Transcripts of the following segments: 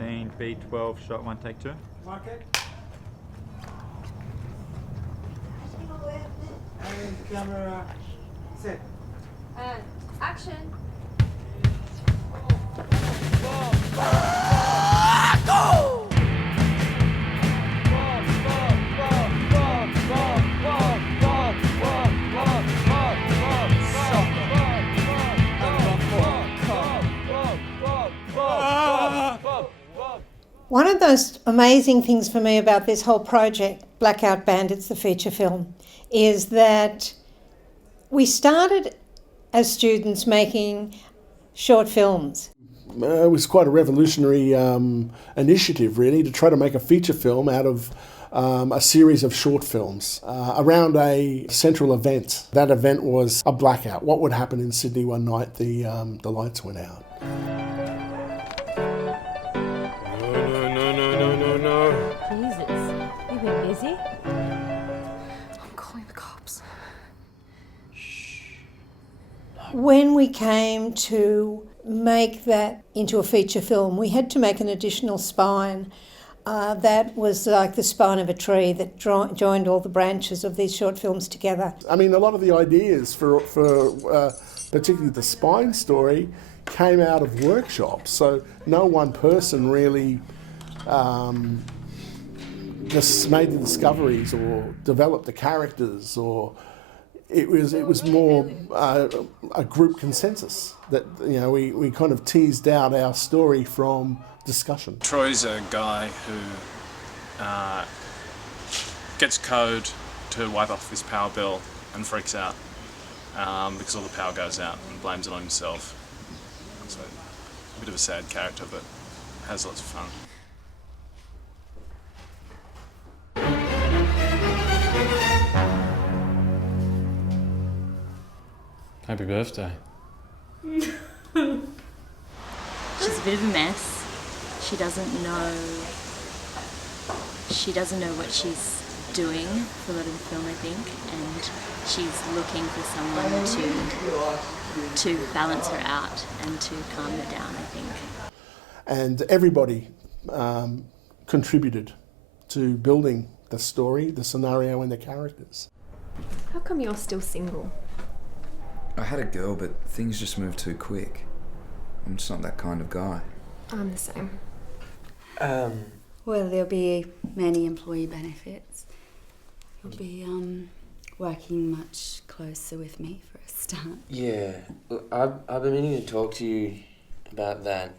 Scene B12, shot 1, take 2. Mark it. And camera set. And action. One of those amazing things for me about this whole project, Blackout Bandits, the feature film, is that we started as students making short films. It was quite a revolutionary initiative, really, to try to make a feature film out of a series of short films around a central event. That event was a blackout. What would happen in Sydney one night the lights went out? No. Jesus, you've been busy? I'm calling the cops. When we came to make that into a feature film, we had to make an additional spine that was like the spine of a tree that joined all the branches of these short films together. I mean, a lot of the ideas for particularly the spine story came out of workshops, so no one person really just made the discoveries or developed the characters, or it was more a group consensus that, you know, we kind of teased out our story from discussion. Troy's a guy who gets code to wipe off his power bill and freaks out because all the power goes out and blames it on himself. So a bit of a sad character, but has lots of fun. Happy birthday. She's a bit of a mess. She doesn't know what she's doing for a lot of the film, I think, and she's looking for someone to balance her out and to calm her down, I think. And everybody contributed to building the story, the scenario, and the characters. How come you're still single? I had a girl, but things just moved too quick. I'm just not that kind of guy. I'm the same. Well, there'll be many employee benefits. You'll be working much closer with me for a start. Yeah, look, I've been meaning to talk to you about that.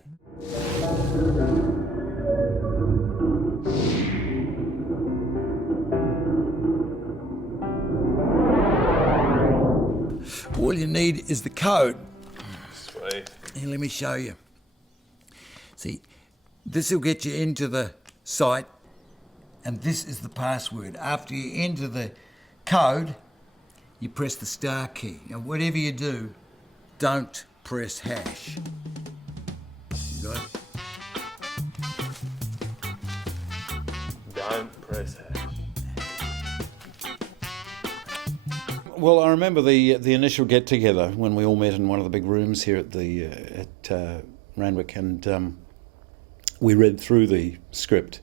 All you need is the code. Sweet. Here, let me show you. See, this will get you into the site, and this is the password. After you enter the code, you press the star key. Now, whatever you do, don't press hash. You got it? Don't press hash. Well, I remember the initial get-together when we all met in one of the big rooms here at Randwick, and we read through the script,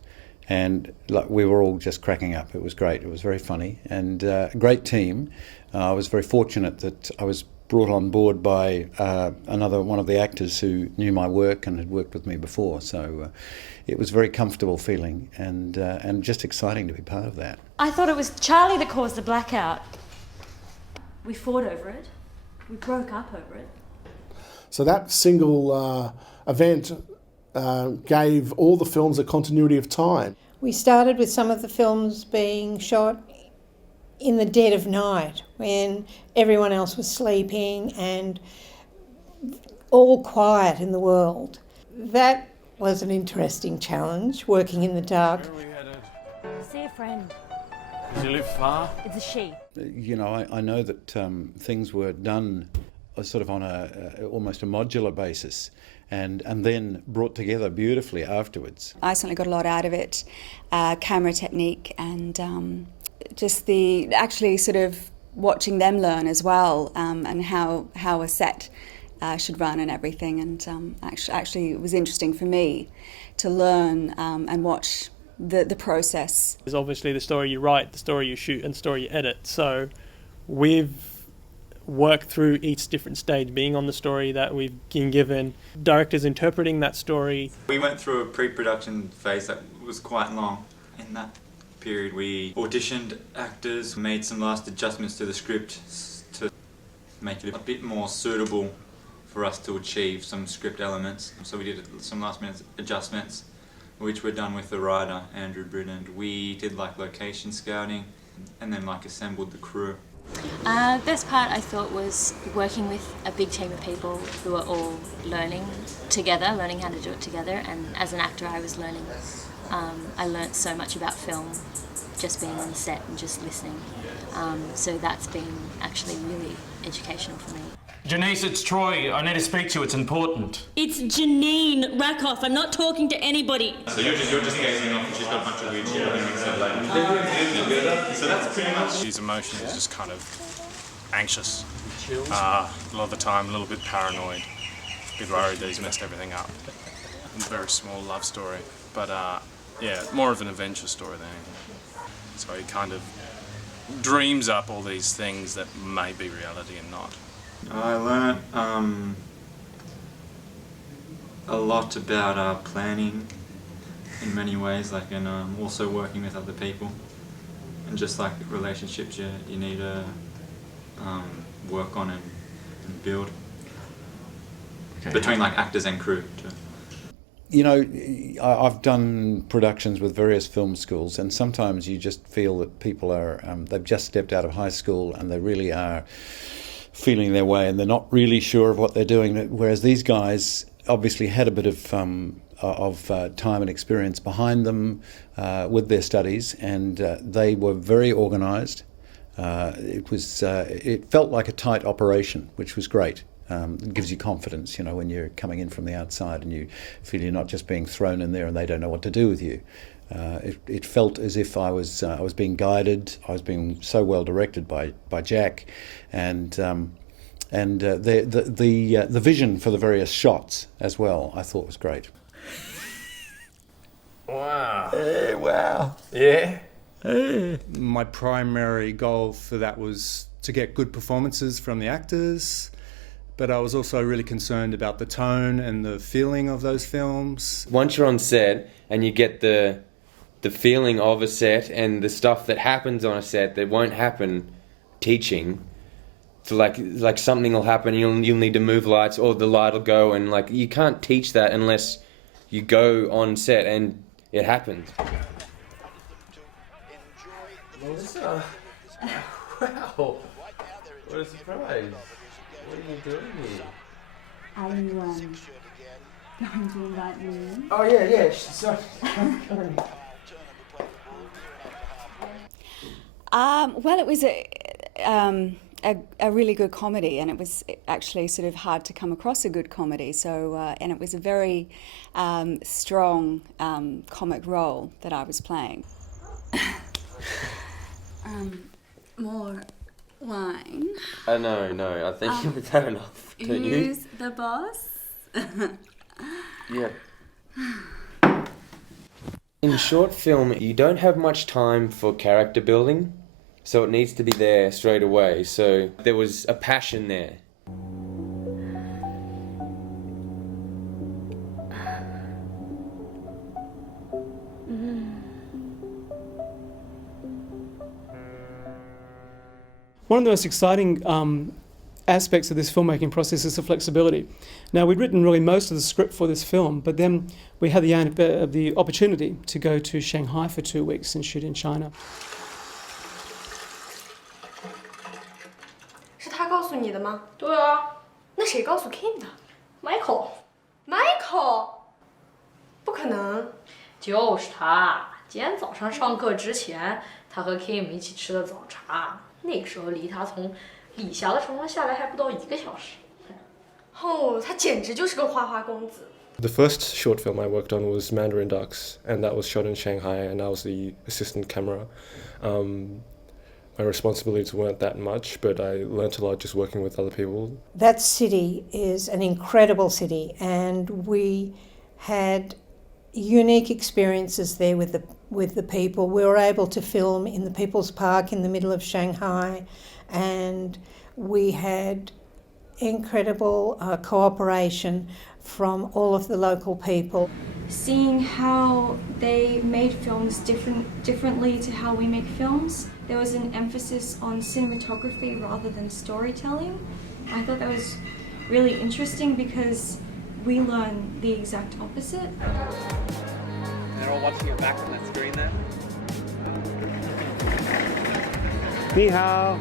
and we were all just cracking up. It was great. It was very funny, and a great team. I was very fortunate that I was brought on board by another one of the actors who knew my work and had worked with me before. So it was a very comfortable feeling, and just exciting to be part of that. I thought it was Charlie that caused the blackout. We fought over it. We broke up over it. So that single event gave all the films a continuity of time. We started with some of the films being shot in the dead of night when everyone else was sleeping and all quiet in the world. That was an interesting challenge, working in the dark. Where are we headed? See a friend. Does he live far? It's a she. You know, I know that things were done sort of on almost a modular basis, and then brought together beautifully afterwards. I certainly got a lot out of it, camera technique and just the actually sort of watching them learn as well, and how a set should run and everything. And actually, it was interesting for me to learn and watch the process. There's obviously the story you write, the story you shoot, and the story you edit. So we've worked through each different stage, being on the story that we've been given, directors interpreting that story. We went through a pre-production phase that was quite long. In that period we auditioned actors, made some last adjustments to the script to make it a bit more suitable for us to achieve some script elements. So we did some last minute adjustments, which were done with the writer, Andrew Britton. We did like location scouting and then like assembled the crew. Best part I thought was working with a big team of people who are all learning together, learning how to do it together, and as an actor I was learning. I learnt so much about film just being on the set and just listening. So that's been actually really educational for me. Janice, it's Troy. I need to speak to you. It's important. It's Janine. Rack off. I'm not talking to anybody. So you're just gazing off and she's got a bunch of weird shit later. So that's pretty much... His emotion is just kind of anxious. A lot of the time, a little bit paranoid. A bit worried that he's messed everything up. It's a very small love story. But yeah, more of an adventure story than anything. So he kind of dreams up all these things that may be reality and not. I learnt a lot about planning in many ways, like, and also working with other people, and just like relationships you need to work on and build between like actors and crew too. You know, I've done productions with various film schools, and sometimes you just feel that people are, they've just stepped out of high school and they really are feeling their way and they're not really sure of what they're doing, whereas these guys obviously had a bit of time and experience behind them with their studies, and they were very organised. It felt like a tight operation, which was great. It gives you confidence, you know, when you're coming in from the outside and you feel you're not just being thrown in there and they don't know what to do with you. It felt as if I was being guided. I was being so well directed by Jack, and the vision for the various shots as well, I thought was great. Wow. Hey, wow. Yeah. Hey. My primary goal for that was to get good performances from the actors, but I was also really concerned about the tone and the feeling of those films. Once you're on set and you get the feeling of a set and the stuff that happens on a set that won't happen teaching, so like something will happen, you'll need to move lights or the light will go, and like you can't teach that unless you go on set and it happens. Melissa. Wow. What a surprise. What are you doing here? Are you going to invite me in? Oh yeah, sorry. Well, it was a really good comedy, and it was actually sort of hard to come across a good comedy. So, and it was a very strong comic role that I was playing. More wine. No, I think we've had enough. Don't you? Who's the boss? Yeah. In short film, you don't have much time for character building, so it needs to be there straight away. So there was a passion there. One of the most exciting aspects of this filmmaking process is the flexibility. Now, we'd written really most of the script for this film, but then we had the opportunity to go to Shanghai for 2 weeks and shoot in China. 是他告诉你的吗？对啊。那谁告诉 Kim 的 ？Michael。不可能。就是他。今天早上上课之前，他和 Kim 一起吃的早茶。那个时候离他从李霞的床上下来还不到1个小时。哦，他简直就是个花花公子。 The first short film I worked on was Mandarin Ducks, and that was shot in Shanghai, and I was the assistant camera. my responsibilities weren't that much, but I learnt a lot just working with other people. That city is an incredible city, and we had unique experiences there with the people. We were able to film in the People's Park in the middle of Shanghai, and we had incredible cooperation from all of the local people. Seeing how they made films differently to how we make films, there was an emphasis on cinematography rather than storytelling. I thought that was really interesting because we learn the exact opposite. And they're all watching your back on that screen there. Ni hao.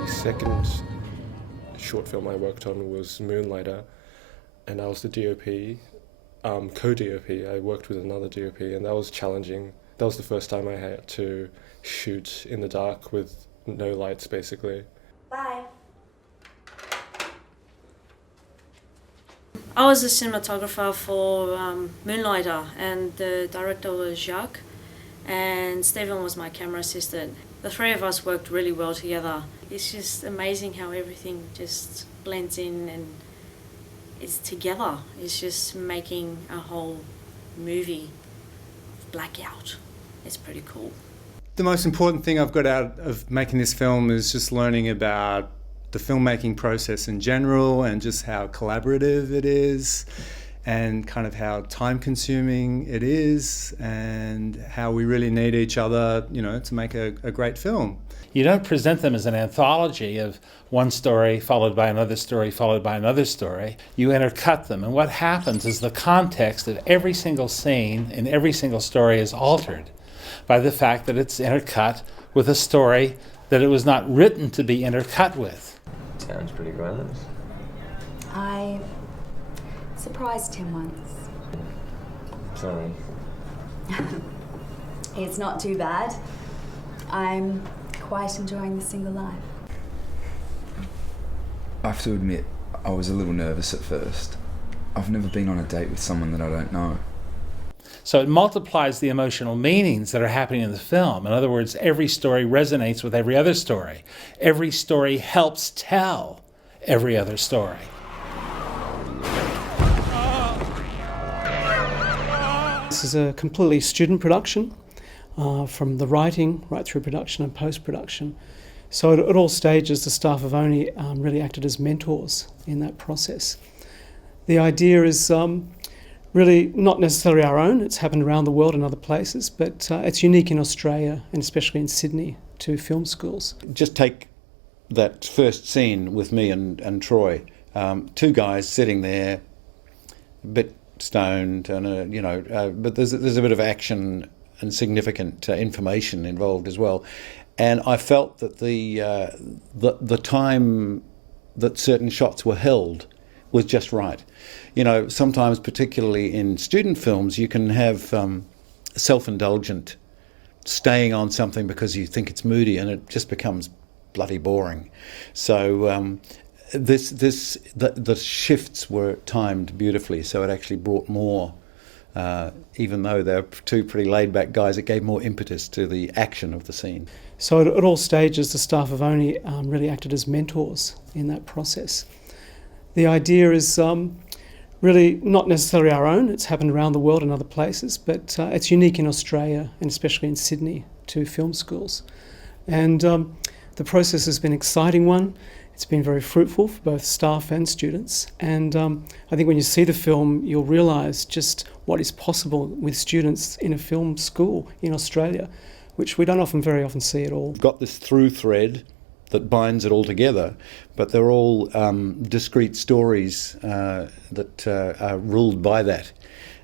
The second short film I worked on was Moonlighter, and I was the DOP, co-DOP. I worked with another DOP, and that was challenging. That was the first time I had to shoot in the dark with no lights, basically. Bye. I was a cinematographer for Moonlighter, and the director was Jacques, and Stephen was my camera assistant. The three of us worked really well together. It's just amazing how everything just blends in and it's together. It's just making a whole movie, Blackout. It's pretty cool. The most important thing I've got out of making this film is just learning about the filmmaking process in general and just how collaborative it is and kind of how time-consuming it is and how we really need each other, you know, to make a great film. You don't present them as an anthology of one story followed by another story followed by another story. You intercut them, and what happens is the context of every single scene in every single story is altered by the fact that it's intercut with a story that it was not written to be intercut with. Sounds pretty violent. I surprised him once. Sorry. It's not too bad. I'm quite enjoying the single life. I have to admit, I was a little nervous at first. I've never been on a date with someone that I don't know. So it multiplies the emotional meanings that are happening in the film. In other words, every story resonates with every other story. Every story helps tell every other story. This is a completely student production, from the writing right through production and post-production. So at all stages, the staff have only really acted as mentors in that process. The idea is really not necessarily our own. It's happened around the world in other places, but it's unique in Australia and especially in Sydney to film schools. Just take that first scene with me and Troy. Two guys sitting there, a bit stoned, and but there's a bit of action and significant information involved as well. And I felt that the time that certain shots were held was just right. You know, sometimes, particularly in student films, you can have self-indulgent staying on something because you think it's moody, and it just becomes bloody boring. So the shifts were timed beautifully, so it actually brought more. Even though they're two pretty laid-back guys, it gave more impetus to the action of the scene. So at all stages, the staff have only really acted as mentors in that process. The idea is really not necessarily our own. It's happened around the world in other places, but it's unique in Australia and especially in Sydney to film schools. And the process has been an exciting one. It's been very fruitful for both staff and students. And I think when you see the film, you'll realise just what is possible with students in a film school in Australia, which we don't very often see at all. We've got this through thread that binds it all together, but they're all discrete stories that are ruled by that.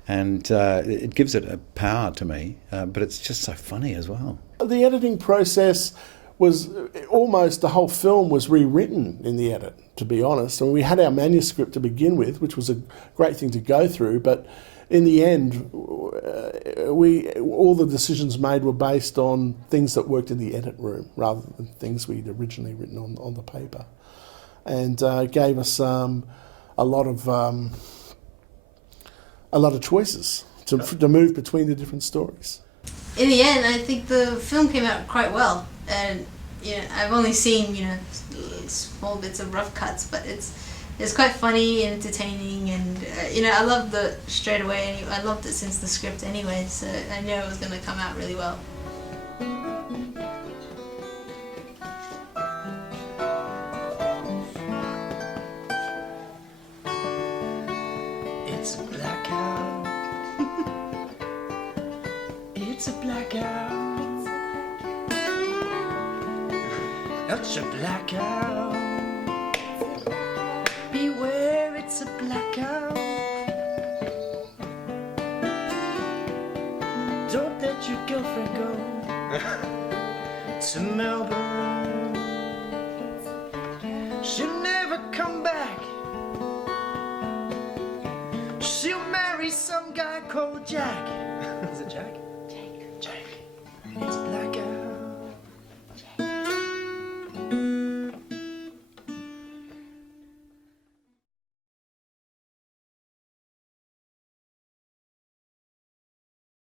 And it gives it a power to me, but it's just so funny as well. The editing process was almost, the whole film was rewritten in the edit. to be honest. And we had our manuscript to begin with, which was a great thing to go through, but in the end, all the decisions made were based on things that worked in the edit room rather than things we'd originally written on the paper, and gave us a lot of choices to move between the different stories. In the end, I think the film came out quite well, and I've only seen small bits of rough cuts, but it's quite funny and entertaining, and I loved it straight away. I loved it since the script anyway, so I knew it was going to come out really well. It's a blackout. It's a blackout. It's a blackout. Beware, it's a blackout. Don't let your girlfriend go to Melbourne. She'll never come back. She'll marry some guy called Jack.